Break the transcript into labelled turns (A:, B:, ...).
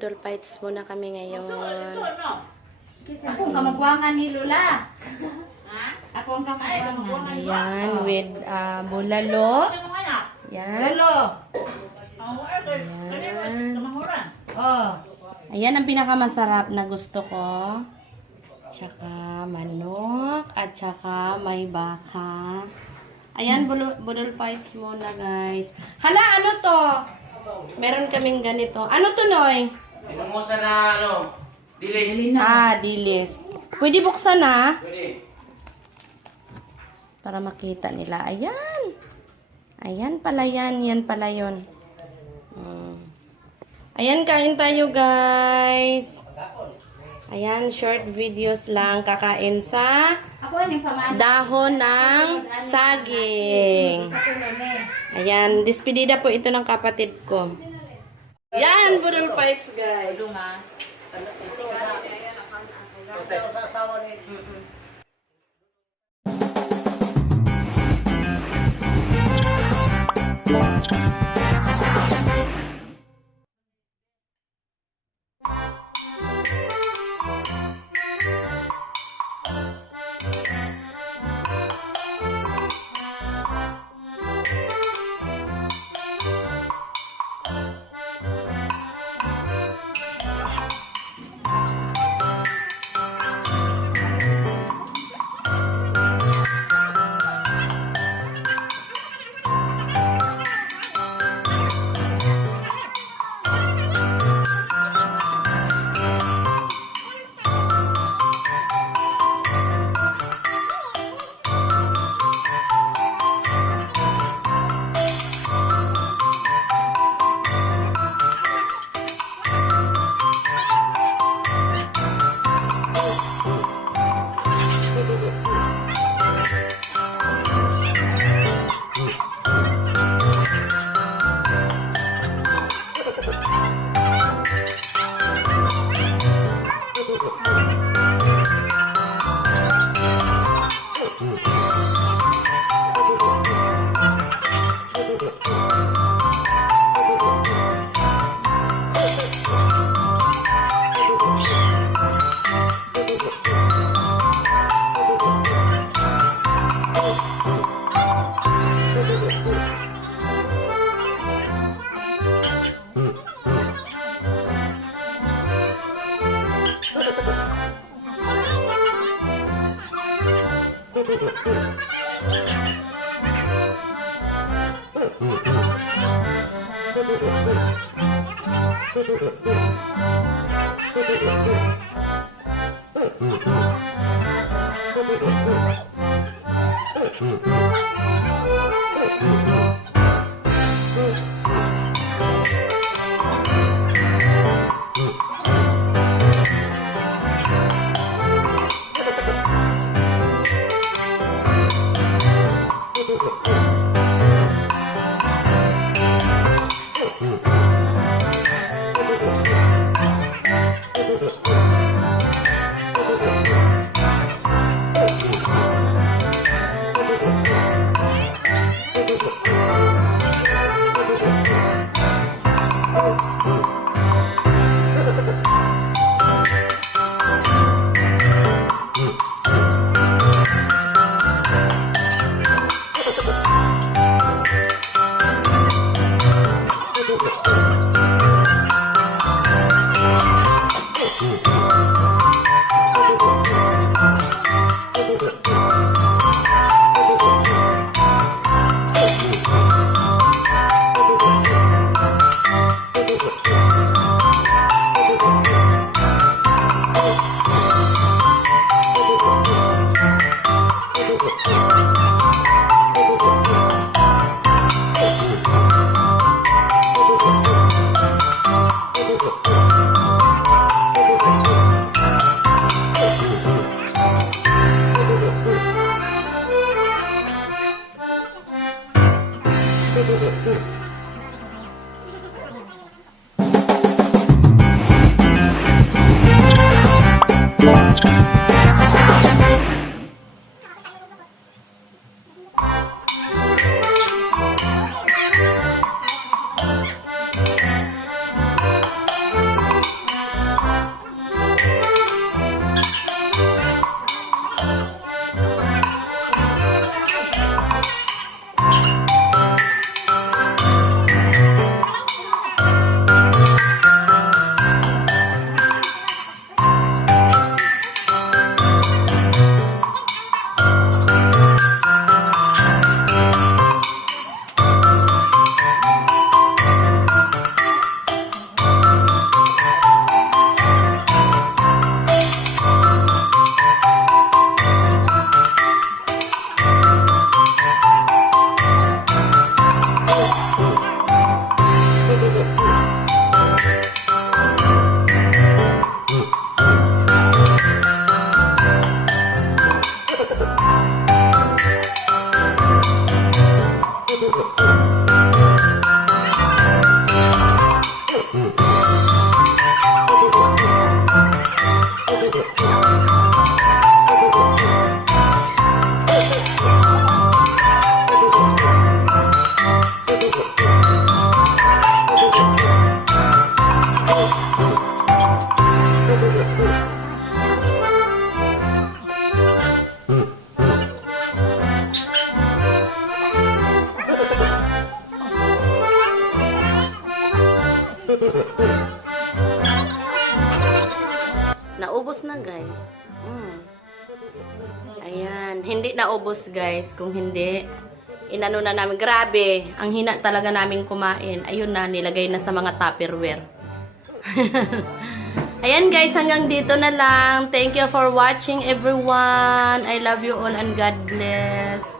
A: budol fights muna kami ngayon.
B: Ako ang kamagwangan ni Lola. Ako ang kamagwangan.
A: Ayan, with uh, bulalo. Yan.
B: Lolo.
A: Ayan.
B: Oh.
A: Ayan ang pinakamasarap na gusto ko. Tsaka manok at tsaka may baka. Ayan, budol, budol fights muna guys. Hala, ano to? Meron kaming ganito. Ano to, Noy?
C: Mimosa na ano, dilis.
A: Ah, dilis. Pwede buksan na
C: Pwede.
A: para makita nila. Ayan. Ayan pala yan. Yan pala yun. Mm. Ayan, kain tayo guys. Ayan, short videos lang. Kakain sa
B: pamana.
A: dahon ng saging. Ayan, despedida po ito ng kapatid ko. Yan, budol fights guys. Mm-hmm. Thank you. Música Naubos na, guys. Mm. Ayan. Hindi naubos, guys. Kung hindi, inano na namin. Grabe. Ang hina talaga namin kumain. Ayun na, nilagay na sa mga tupperware. Ayan, guys. Hanggang dito na lang. Thank you for watching, everyone. I love you all and God bless.